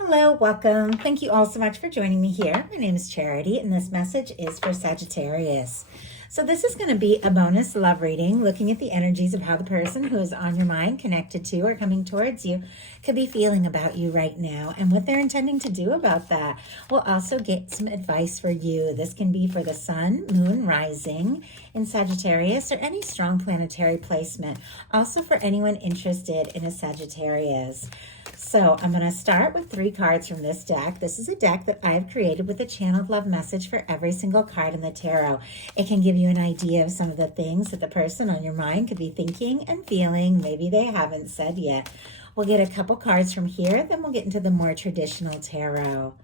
Hello, welcome. Thank you all so much for joining me here. My name is Charity, and this message is for Sagittarius. So this is going to be a bonus love reading, looking at the energies of how the person who is on your mind, connected to, or coming towards you could be feeling about you right now and what they're intending to do about that. We'll also get some advice for you. This can be for the sun, moon, rising in Sagittarius, or any strong planetary placement. Also for anyone interested in a Sagittarius. So I'm going to start with 3 cards from this deck. This is a deck that I've created with a channeled love message for every single card in the tarot. It can give you an idea of some of the things that the person on your mind could be thinking and feeling. Maybe they haven't said yet. We'll get a couple cards from here, then we'll get into the more traditional tarot.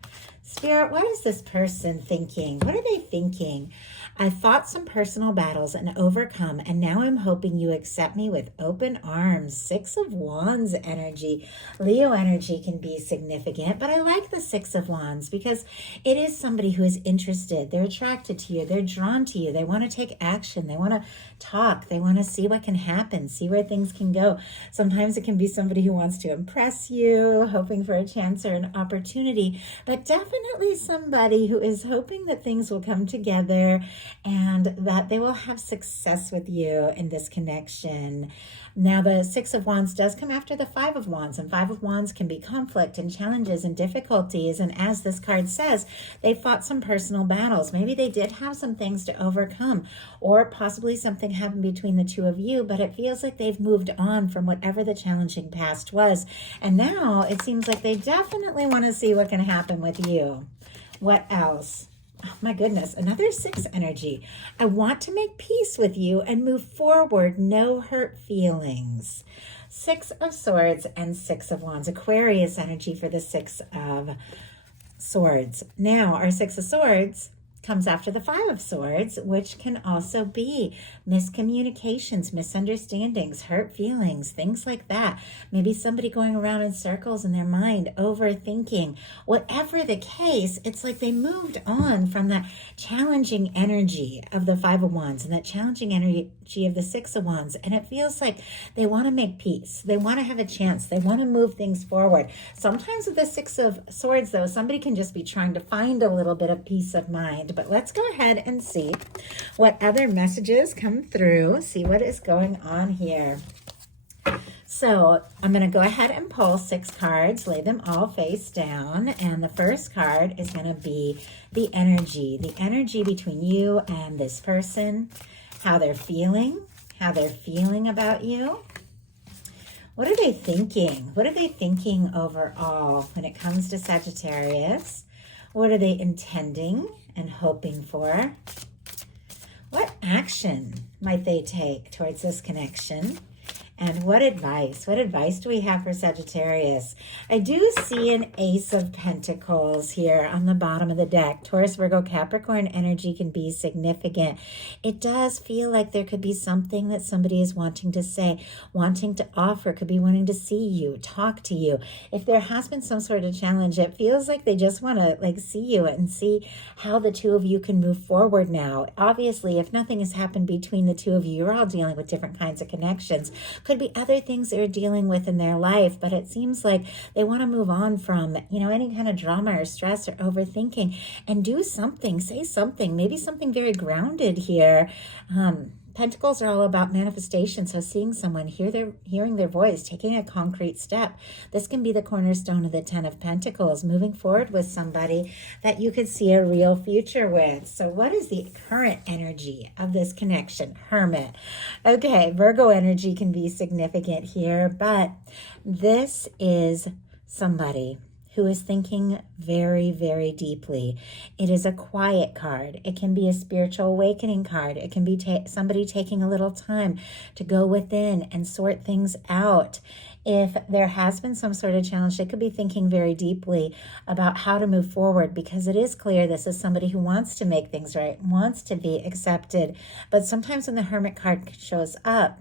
Spirit, what is this person thinking? What are they thinking? I fought some personal battles and overcome, and now I'm hoping you accept me with open arms. 6 of Wands energy. Leo energy can be significant, but I like the 6 of Wands because it is somebody who is interested. They're attracted to you. They're drawn to you. They want to take action. They want to talk. They want to see what can happen, see where things can go. Sometimes it can be somebody who wants to impress you, hoping for a chance or an opportunity, but definitely somebody who is hoping that things will come together and that they will have success with you in this connection. Now, the 6 of Wands does come after the 5 of Wands, and 5 of Wands can be conflict and challenges and difficulties. And as this card says, they fought some personal battles. Maybe they did have some things to overcome, or possibly something happened between the two of you, but it feels like they've moved on from whatever the challenging past was. And now it seems like they definitely want to see what can happen with you. What else? Oh my goodness, another 6 energy. I want to make peace with you and move forward, no hurt feelings. 6 of Swords and 6 of Wands. Aquarius energy for the 6 of Swords. Now, our 6 of Swords comes after the 5 of Swords, which can also be miscommunications, misunderstandings, hurt feelings, things like that. Maybe somebody going around in circles in their mind, overthinking. Whatever the case, it's like they moved on from that challenging energy of the 5 of Wands and that challenging energy of the 6 of Wands. And it feels like they want to make peace. They want to have a chance. They want to move things forward. Sometimes with the 6 of Swords, though, somebody can just be trying to find a little bit of peace of mind. But let's go ahead and see what other messages come through, see what is going on here. So I'm going to go ahead and pull 6 cards, lay them all face down. And the first card is going to be the energy between you and this person, how they're feeling about you. What are they thinking? What are they thinking overall when it comes to Sagittarius? What are they intending and hoping for? What action might they take towards this connection? And what advice do we have for Sagittarius? I do see an Ace of Pentacles here on the bottom of the deck. Taurus, Virgo, Capricorn energy can be significant. It does feel like there could be something that somebody is wanting to say, wanting to offer, could be wanting to see you, talk to you. If there has been some sort of challenge, it feels like they just want to see you and see how the two of you can move forward now. Obviously, if nothing has happened between the two of you, you're all dealing with different kinds of connections. Could be other things they're dealing with in their life, but it seems like they want to move on from, any kind of drama or stress or overthinking and do something, say something, maybe something very grounded here. Pentacles are all about manifestation, so seeing someone, hearing their voice, taking a concrete step. This can be the cornerstone of the 10 of Pentacles, moving forward with somebody that you could see a real future with. So what is the current energy of this connection? Hermit. Okay, Virgo energy can be significant here, but this is somebody who is thinking very, very deeply. It is a quiet card. It can be a spiritual awakening card. It can be somebody taking a little time to go within and sort things out. If there has been some sort of challenge, they could be thinking very deeply about how to move forward, because it is clear this is somebody who wants to make things right, wants to be accepted. But sometimes when the Hermit card shows up,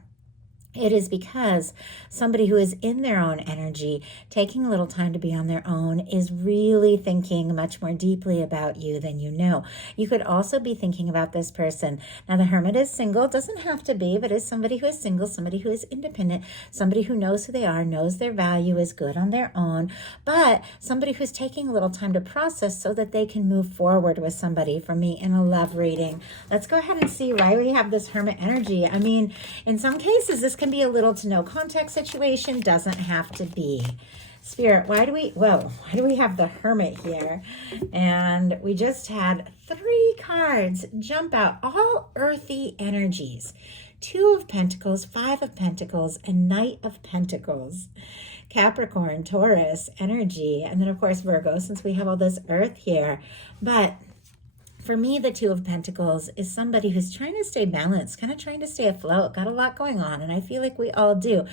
it is because somebody who is in their own energy, taking a little time to be on their own, is really thinking much more deeply about you than you know. You could also be thinking about this person. Now, the Hermit is single, doesn't have to be, but is somebody who is single, somebody who is independent, somebody who knows who they are, knows their value, is good on their own, but somebody who's taking a little time to process so that they can move forward with somebody. For me, in a love reading, let's go ahead and see why we have this Hermit energy. I mean, in some cases, this can be a little to no contact situation, doesn't have to be. Spirit, why do we have the Hermit here? And we just had 3 cards jump out, all earthy energies. 2 of Pentacles, 5 of Pentacles, and Knight of Pentacles. Capricorn, Taurus energy, and then of course Virgo, since we have all this earth here. But for me, the 2 of Pentacles is somebody who's trying to stay balanced, kind of trying to stay afloat, got a lot going on, and I feel like we all do.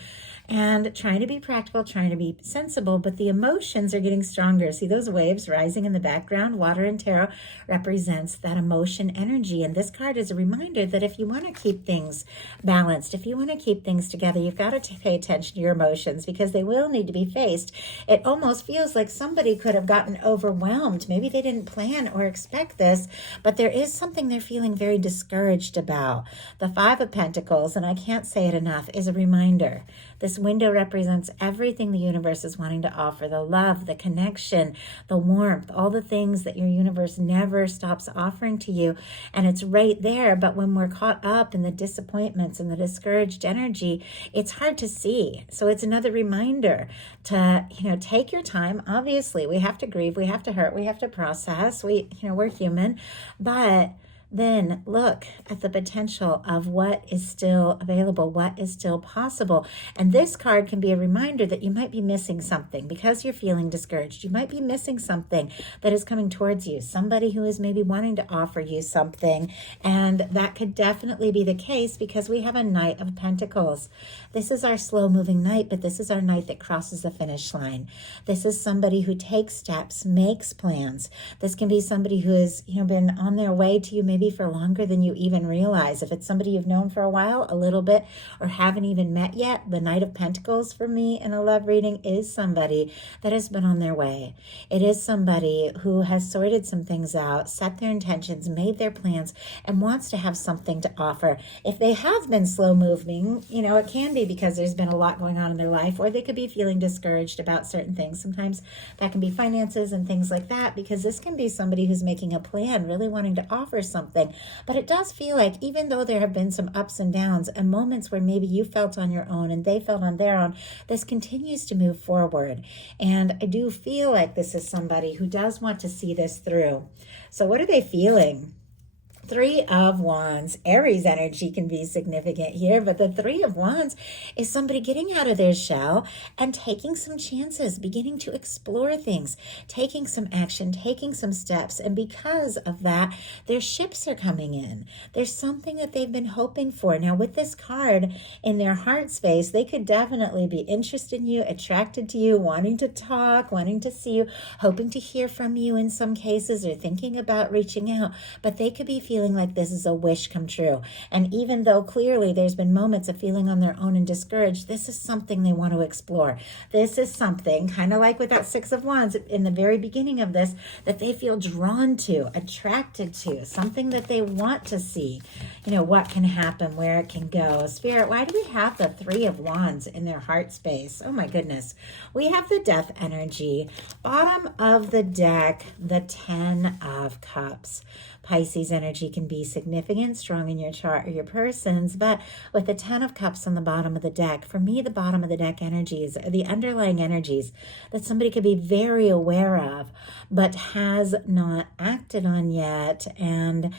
And trying to be practical, trying to be sensible, but the emotions are getting stronger. See those waves rising in the background? Water in tarot represents that emotion energy. And this card is a reminder that if you want to keep things balanced, if you want to keep things together, you've got to pay attention to your emotions because they will need to be faced. It almost feels like somebody could have gotten overwhelmed. Maybe they didn't plan or expect this, but there is something they're feeling very discouraged about. The 5 of Pentacles, and I can't say it enough, is a reminder. This window represents everything the universe is wanting to offer, the love, the connection, the warmth, all the things that your universe never stops offering to you. And it's right there. But when we're caught up in the disappointments and the discouraged energy, it's hard to see. So it's another reminder to, take your time. Obviously, we have to grieve, we have to hurt, we have to process. We're human, but then look at the potential of what is still available, what is still possible. And this card can be a reminder that you might be missing something because you're feeling discouraged. You might be missing something that is coming towards you, somebody who is maybe wanting to offer you something. And that could definitely be the case because we have a Knight of Pentacles. This is our slow moving knight, but this is our knight that crosses the finish line. This is somebody who takes steps, makes plans. This can be somebody who has, been on their way to you maybe for longer than you even realize. If it's somebody you've known for a while, a little bit, or haven't even met yet, the Knight of Pentacles for me in a love reading is somebody that has been on their way. It is somebody who has sorted some things out, set their intentions, made their plans, and wants to have something to offer. If they have been slow moving, it can be because there's been a lot going on in their life, or they could be feeling discouraged about certain things. Sometimes that can be finances and things like that, because this can be somebody who's making a plan, really wanting to offer something. But it does feel like even though there have been some ups and downs and moments where maybe you felt on your own and they felt on their own, this continues to move forward. And I do feel like this is somebody who does want to see this through. So what are they feeling? 3 of Wands. Aries energy can be significant here, but the 3 of Wands is somebody getting out of their shell and taking some chances, beginning to explore things, taking some action, taking some steps. And because of that, their ships are coming in. There's something that they've been hoping for. Now, with this card in their heart space, they could definitely be interested in you, attracted to you, wanting to talk, wanting to see you, hoping to hear from you in some cases, or thinking about reaching out. But they could be feeling like this is a wish come true. And even though clearly there's been moments of feeling on their own and discouraged, this is something they want to explore. This is something, kind of like with that 6 of Wands in the very beginning of this, that they feel drawn to, attracted to, something that they want to see, what can happen, where it can go. Spirit, why do we have the 3 of Wands in their heart space? Oh my goodness. We have the Death energy. Bottom of the deck, the 10 of Cups. Pisces energy can be significant, strong in your chart or your person's, but with the 10 of Cups on the bottom of the deck, for me, the bottom of the deck energies are the underlying energies that somebody could be very aware of, but has not acted on yet, and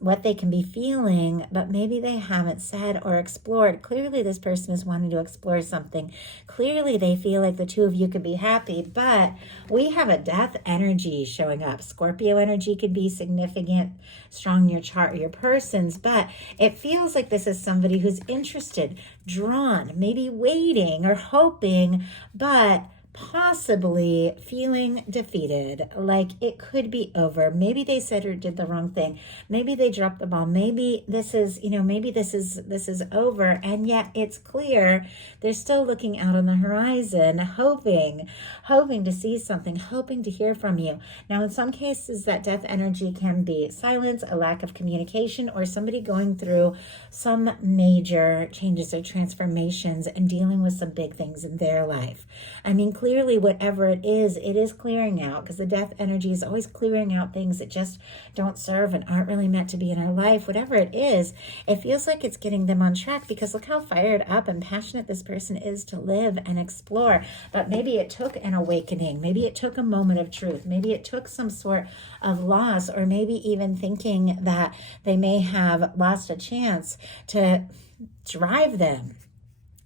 what they can be feeling, but maybe they haven't said or explored. Clearly, this person is wanting to explore something. Clearly, they feel like the 2 of you could be happy, but we have a Death energy showing up. Scorpio energy could be significant, strong in your chart or your person's, but it feels like this is somebody who's interested, drawn, maybe waiting or hoping, but possibly feeling defeated, like it could be over. Maybe they said or did the wrong thing. Maybe they dropped the ball. Maybe this is, maybe this is over, and yet it's clear they're still looking out on the horizon, hoping to see something, hoping to hear from you. Now, in some cases, that death energy can be silence, a lack of communication, or somebody going through some major changes or transformations and dealing with some big things in their life. I mean, clearly, whatever it is clearing out, because the death energy is always clearing out things that just don't serve and aren't really meant to be in our life. Whatever it is, it feels like it's getting them on track, because look how fired up and passionate this person is to live and explore. But maybe it took an awakening. Maybe it took a moment of truth. Maybe it took some sort of loss, or maybe even thinking that they may have lost a chance to drive them,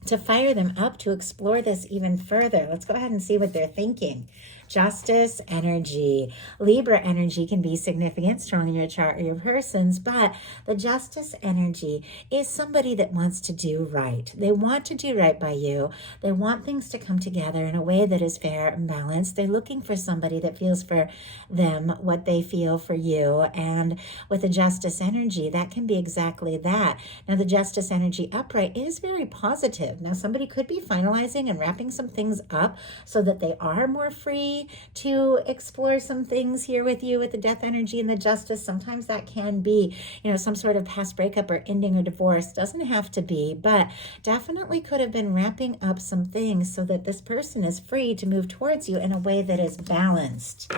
to fire them up to explore this even further. Let's go ahead and see what they're thinking. Justice energy. Libra energy can be significant, strong in your chart or your person's, but the justice energy is somebody that wants to do right. They want to do right by you. They want things to come together in a way that is fair and balanced. They're looking for somebody that feels for them what they feel for you. And with the justice energy, that can be exactly that. Now, the justice energy upright is very positive. Now, somebody could be finalizing and wrapping some things up so that they are more free to explore some things here with you with the death energy and the justice. Sometimes that can be, some sort of past breakup or ending or divorce. Doesn't have to be, but definitely could have been wrapping up some things so that this person is free to move towards you in a way that is balanced.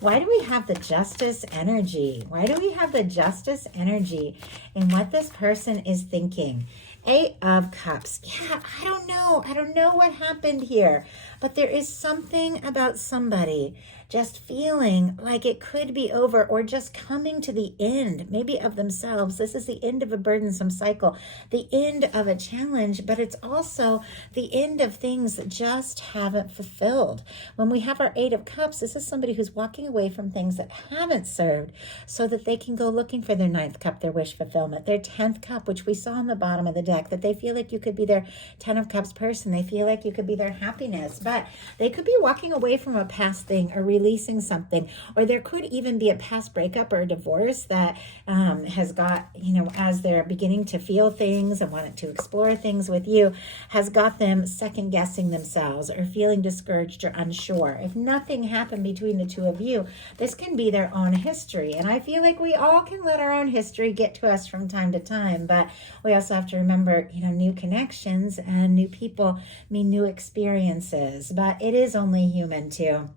Why do we have the justice energy? Why do we have the justice energy in what this person is thinking? Eight of Cups. Yeah, I don't know what happened here, but there is something about somebody just feeling like it could be over, or just coming to the end, maybe of themselves. This is the end of a burdensome cycle, the end of a challenge, but it's also the end of things that just haven't fulfilled. When we have our Eight of Cups, this is somebody who's walking away from things that haven't served so that they can go looking for their ninth cup, their wish fulfillment, their 10th cup, which we saw on the bottom of the deck, that they feel like you could be their 10 of Cups person. They feel like you could be their happiness, but they could be walking away from a past thing or releasing something, or there could even be a past breakup or a divorce that has got, as they're beginning to feel things and wanting to explore things with you, has got them second guessing themselves or feeling discouraged or unsure. If nothing happened between the two of you, this can be their own history. And I feel like we all can let our own history get to us from time to time, but we also have to remember, new connections and new people mean new experiences, but it is only human too.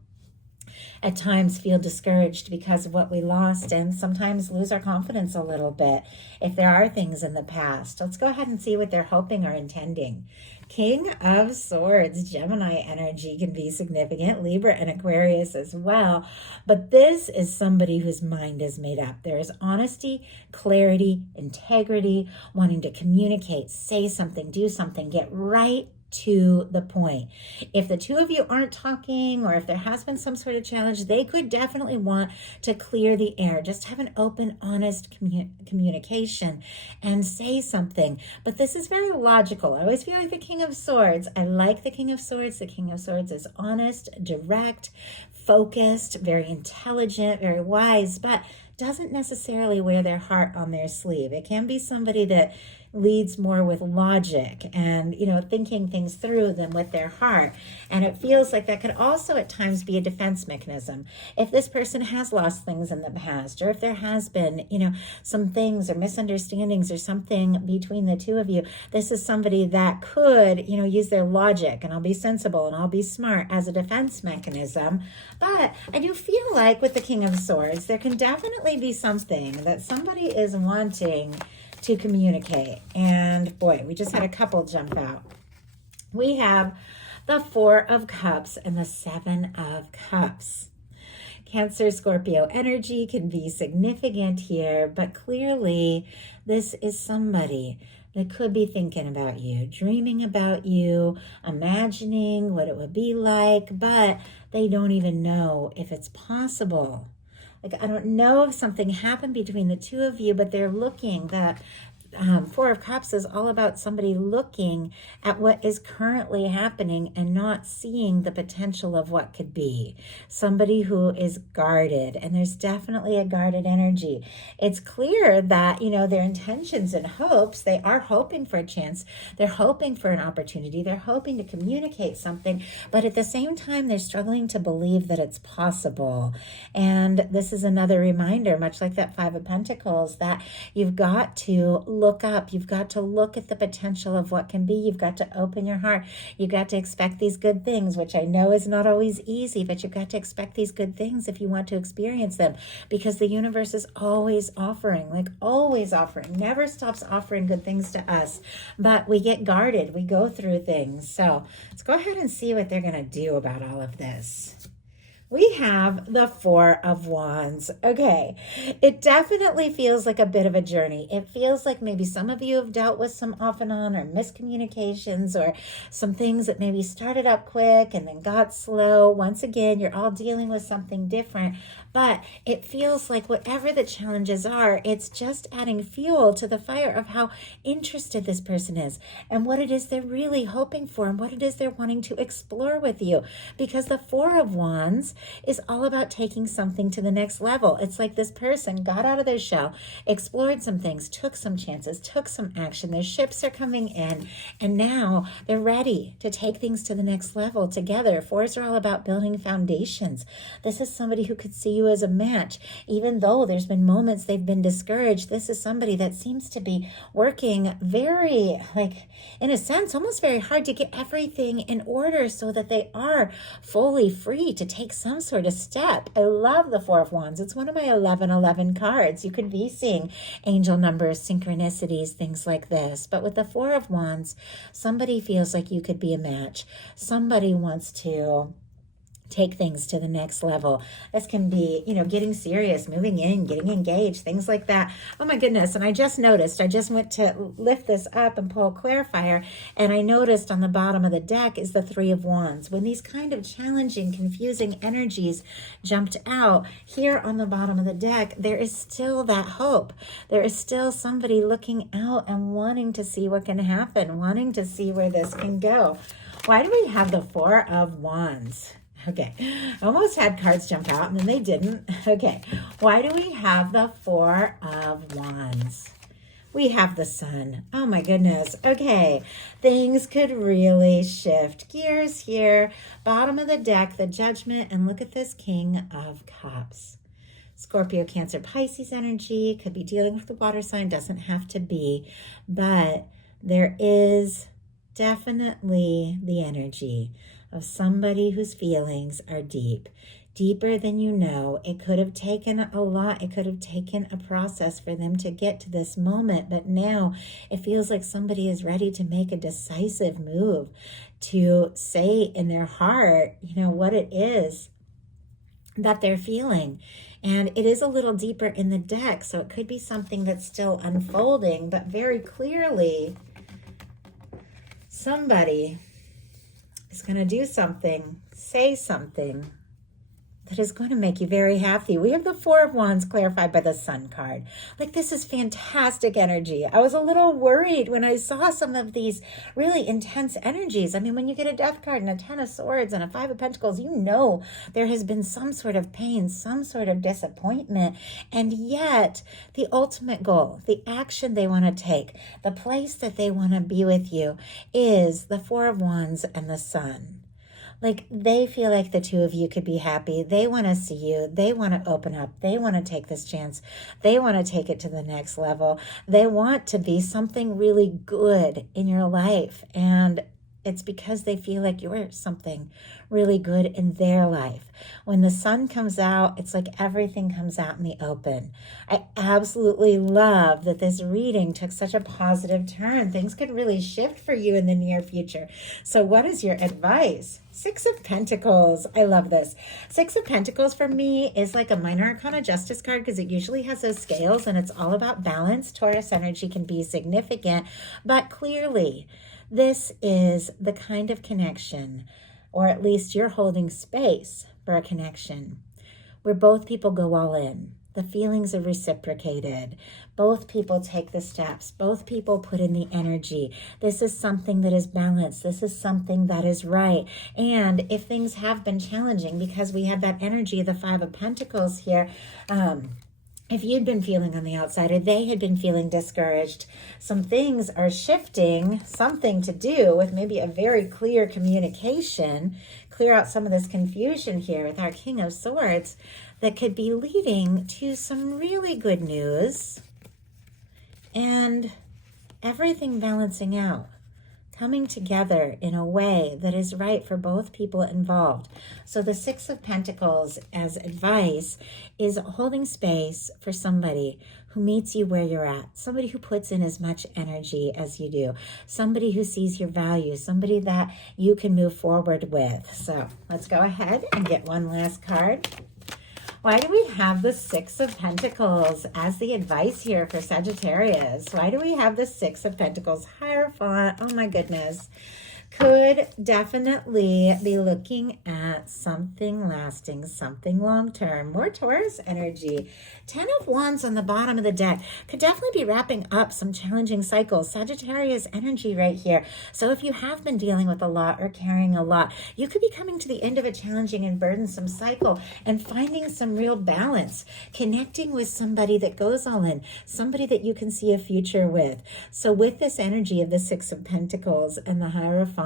At times feel discouraged because of what we lost, and sometimes lose our confidence a little bit if there are things in the past. Let's go ahead and see what they're hoping or intending. King of Swords, Gemini energy can be significant, Libra and Aquarius as well, but this is somebody whose mind is made up. There is honesty, clarity, integrity, wanting to communicate, say something, do something, get right to the point. If the two of you aren't talking, or if there has been some sort of challenge, they could definitely want to clear the air, just have an open, honest communication and say something. But this is very logical. I always feel like the King of Swords. I like the King of Swords. The King of Swords is honest, direct, focused, very intelligent, very wise, but doesn't necessarily wear their heart on their sleeve. It can be somebody that leads more with logic and, thinking things through than with their heart. And it feels like that could also at times be a defense mechanism. If this person has lost things in the past, or if there has been, some things or misunderstandings or something between the two of you, this is somebody that could, use their logic, and I'll be sensible and I'll be smart as a defense mechanism. But I do feel like with the King of Swords, there can definitely be something that somebody is wanting to communicate. And boy, we just had a couple jump out. We have the Four of Cups and the Seven of Cups. Cancer, Scorpio energy can be significant here, but clearly this is somebody that could be thinking about you, dreaming about you, imagining what it would be like, but they don't even know if it's possible. Like, I don't know if something happened between the two of you, but they're looking that Four of Cups is all about somebody looking at what is currently happening and not seeing the potential of what could be. Somebody who is guarded, and there's definitely a guarded energy. It's clear that, their intentions and hopes, they are hoping for a chance. They're hoping for an opportunity. They're hoping to communicate something, but at the same time, they're struggling to believe that it's possible. And this is another reminder, much like that Five of Pentacles, that you've got to look up. You've got to look at the potential of what can be. You've got to open your heart. You've got to expect these good things, which I know is not always easy, but you've got to expect these good things if you want to experience them, because the universe is always offering, never stops offering good things to us, but we get guarded. We go through things. So let's go ahead and see what they're going to do about all of this. We have the Four of Wands. Okay, it definitely feels like a bit of a journey. It feels like maybe some of you have dealt with some off and on or miscommunications or some things that maybe started up quick and then got slow. Once again, you're all dealing with something different, but it feels like whatever the challenges are, it's just adding fuel to the fire of how interested this person is and what it is they're really hoping for and what it is they're wanting to explore with you. Because the Four of Wands is all about taking something to the next level. It's like this person got out of their shell, explored some things, took some chances, took some action. Their ships are coming in, and now they're ready to take things to the next level together. Fours are all about building foundations. This is somebody who could see you as a match, even though there's been moments they've been discouraged. This is somebody that seems to be working very, in a sense, almost very hard to get everything in order so that they are fully free to take some sort of step. I love the Four of Wands. It's one of my 1111 cards. You could be seeing angel numbers, synchronicities, things like this. But with the Four of Wands, somebody feels like you could be a match. Somebody wants to take things to the next level. This can be, getting serious, moving in, getting engaged, things like that. Oh my goodness. And I just noticed, I just went to lift this up and pull a clarifier, and I noticed on the bottom of the deck is the Three of Wands. When these kind of challenging, confusing energies jumped out, here on the bottom of the deck, there is still that hope. There is still somebody looking out and wanting to see what can happen, wanting to see where this can go. Why do we have the Four of Wands? Okay, I almost had cards jump out and then they didn't. Okay, why do we have the Four of Wands? We have the Sun. Oh my goodness. Okay, things could really shift gears here. Bottom of the deck, the Judgment, and look at this King of Cups. Scorpio, Cancer, Pisces energy. Could be dealing with the water sign, doesn't have to be, but there is definitely the energy of somebody whose feelings are deep, deeper than you know. It could have taken a lot. It could have taken a process for them to get to this moment, but now it feels like somebody is ready to make a decisive move, to say in their heart, what it is that they're feeling. And it is a little deeper in the deck, so it could be something that's still unfolding, but very clearly somebody is going to do something, say something that is going to make you very happy. We have the Four of Wands clarified by the Sun card. This is fantastic energy. I was a little worried when I saw some of these really intense energies. I mean, when you get a Death card and a Ten of Swords and a Five of Pentacles, there has been some sort of pain, some sort of disappointment. And yet the ultimate goal, the action they want to take, the place that they want to be with you is the Four of Wands and the Sun. They feel like the two of you could be happy. They want to see you. They want to open up. They want to take this chance. They want to take it to the next level. They want to be something really good in your life. And it's because they feel like you're something really good in their life. When the Sun comes out, it's like everything comes out in the open. I absolutely love that this reading took such a positive turn. Things could really shift for you in the near future. So what is your advice? Six of Pentacles. I love this. Six of Pentacles for me is like a minor arcana justice card because it usually has those scales and it's all about balance. Taurus energy can be significant, but clearly this is the kind of connection, or at least you're holding space for a connection where both people go all in. The feelings are reciprocated. Both people take the steps. Both people put in the energy. This is something that is balanced. This is something that is right. And if things have been challenging, because we have that energy of the Five of Pentacles here, if you'd been feeling on the outside or they had been feeling discouraged, some things are shifting, something to do with maybe a very clear communication, clear out some of this confusion here with our King of Swords that could be leading to some really good news and everything balancing out, coming together in a way that is right for both people involved. So the Six of Pentacles as advice is holding space for somebody who meets you where you're at, somebody who puts in as much energy as you do, somebody who sees your value, somebody that you can move forward with. So let's go ahead and get one last card. Why do we have the Six of Pentacles as the advice here for Sagittarius? Why do we have the Six of Pentacles? Hierophant, oh my goodness. Could definitely be looking at something lasting, something long-term. More Taurus energy. 10 of Wands on the bottom of the deck. Could definitely be wrapping up some challenging cycles. Sagittarius energy right here. So if you have been dealing with a lot or carrying a lot, you could be coming to the end of a challenging and burdensome cycle and finding some real balance. Connecting with somebody that goes all in. Somebody that you can see a future with. So with this energy of the Six of Pentacles and the Hierophant,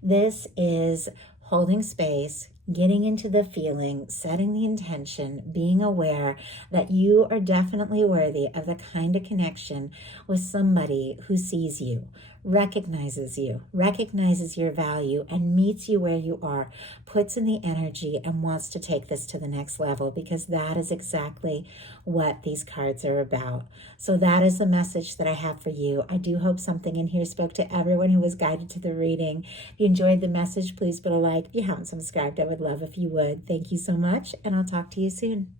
this is holding space, getting into the feeling, setting the intention, being aware that you are definitely worthy of the kind of connection with somebody who sees you, recognizes your value, and meets you where you are, puts in the energy and wants to take this to the next level, because that is exactly what these cards are about. So that is the message that I have for you. I do hope something in here spoke to everyone who was guided to the reading. If you enjoyed the message, please put a like. If you haven't subscribed, I would love if you would. Thank you so much, and I'll talk to you soon.